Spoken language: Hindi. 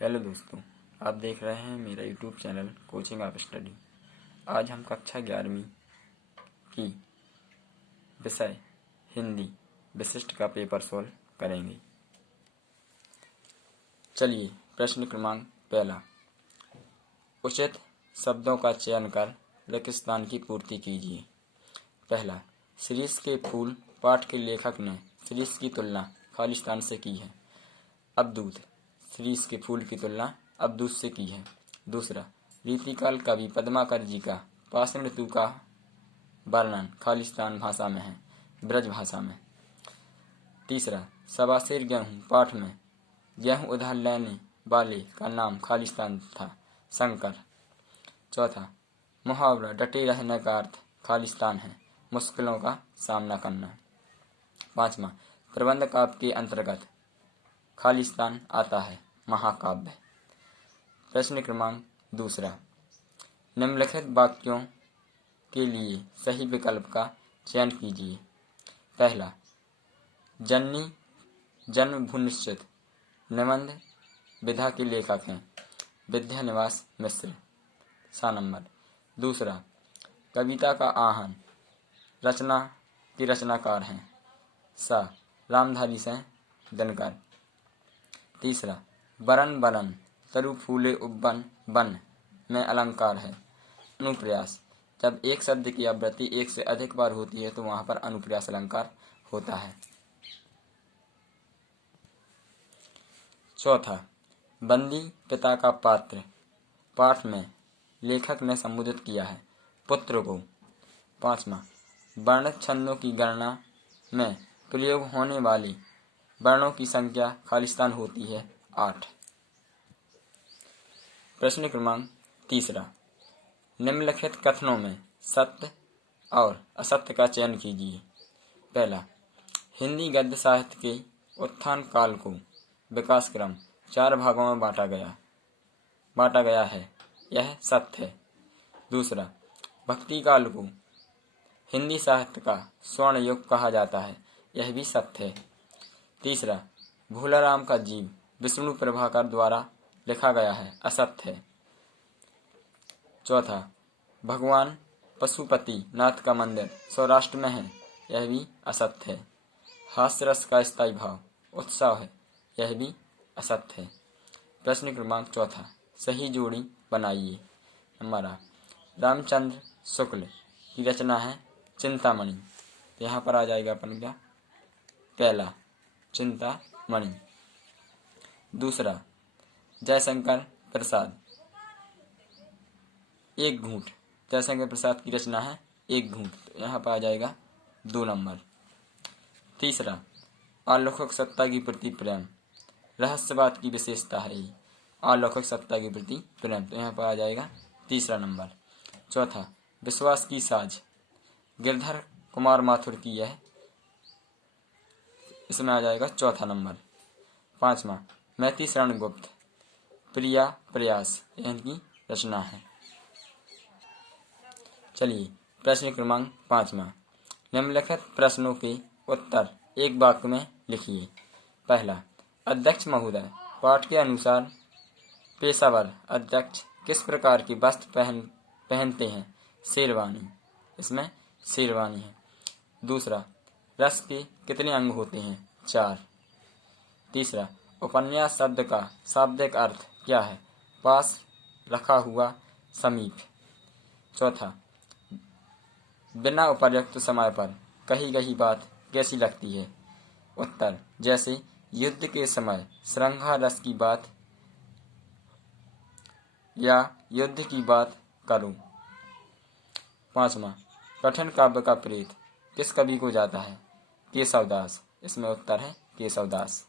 हेलो दोस्तों, आप देख रहे हैं मेरा YouTube channel coaching of study. आज हम कक्षा 11वीं की विषय हिंदी विशिष्ट का पेपर सॉल्व करेंगे। चलिए, प्रश्न क्रमांक पहला। उचित शब्दों का चयन कर रिक्त स्थान की पूर्ति कीजिए। पहला, शीर्ष के फूल पाठ के लेखक ने शीर्ष की तुलना खालिस्तान से की है। अवधूत शीर्ष के फूल की तुलना अवधूत से की है। दूसरा, रीतिकाल कवि पद्माकर जी का पाषाण ऋतु का वर्णन खालिस्तान भाषा में है, ब्रज भाषा में। तीसरा, सबासेर गेहूं पाठ में गेहूं उधार लेने वाले का नाम खालिस्तान था, शंकर। चौथा, मुहावरा डटे रहने का अर्थ खालिस्तान है, मुश्किलों का सामना करना। पांचवा, प्रबंध काव्य के अंतर्गत खालिस्तान आता है, महाकाव्य। प्रश्न क्रमांक दूसरा। निम्नलिखित वाक्यों के लिए सही विकल्प का चयन कीजिए। पहला, जननी जन्मभूमि निश्चित निबंध विधा के लेखक हैं विद्यानिवास मिश्र, सा नंबर। दूसरा, कविता का आहन रचना के रचनाकार हैं, सा रामधारी सिंह दिनकर। तीसरा, बरन बरन तरु फूले उब्बन बन में अलंकार है, अनुप्रास। जब एक शब्द की आवृत्ति एक से अधिक बार होती है तो वहां पर अनुप्रास अलंकार होता है। चौथा, बंदी पिता का पात्र पाठ में लेखक ने संबोधित किया है, पुत्र को। पांचवा, वर्णित छंदों की गणना में प्रयोग होने वाली वर्णों की संख्या खालिस्तान होती है, 8। प्रश्न क्रमांक तीसरा। निम्नलिखित कथनों में सत्य और असत्य का चयन कीजिए। पहला, हिंदी गद्य साहित्य के उत्थान काल को विकास क्रम 4 भागों में बांटा गया है, यह सत्य है। दूसरा, भक्ति काल को हिंदी साहित्य का स्वर्ण युग कहा जाता है, यह भी सत्य है। तीसरा, भोलाराम का जीव विष्णु प्रभाकर द्वारा लिखा गया है, असत्य है। चौथा, भगवान पशुपति नाथ का मंदिर सौराष्ट्र में है, यह भी असत्य है। हास्य रस का स्थायी भाव उत्साह है, यह भी असत्य है। प्रश्न क्रमांक चौथा, सही जोड़ी बनाइए। हमारा रामचंद्र शुक्ल की रचना है चिंतामणि, तो यहाँ पर आ जाएगा अपन क्या, पहला चिंतामणि। दूसरा, जयशंकर प्रसाद एक घूंट, जयशंकर प्रसाद की रचना है एक घूंट, तो यहाँ पर आ जाएगा 2 नंबर। तीसरा, अलौकिक सत्ता की प्रति प्रेम रहस्यवाद की विशेषता है, ये अलौकिक सत्ता की प्रति प्रेम, तो यहाँ पर आ जाएगा 3रा नंबर। चौथा, विश्वास की साज गिरधर कुमार माथुर की है, इसमें आ जाएगा 4था नंबर। 5वां, मैती शरण गुप्त प्रिया प्रयास इनकी रचना है। चलिए, प्रश्न क्रमांक 5वां। निम्नलिखित प्रश्नों के उत्तर एक वाक्य में लिखिए। पहला, अध्यक्ष महोदय पाठ के अनुसार पेशेवर अध्यक्ष किस प्रकार की वस्त्र पहनते हैं, शेरवानी, इसमें शेरवानी है। दूसरा, रस के कितने अंग होते हैं, 4। तीसरा, उपन्यास शब्द का शाब्दिक अर्थ क्या है, पास, रखा हुआ, समीप। चौथा, बिना उपर्युक्त समय पर कही गई बात कैसी लगती है, उत्तर, जैसे युद्ध के समय श्रृंगार रस की बात या युद्ध की बात करो। 5वां, कठिन काव्य का प्रेत किस कवि को जाता है, केशवदास, इसमें उत्तर है केशवदास।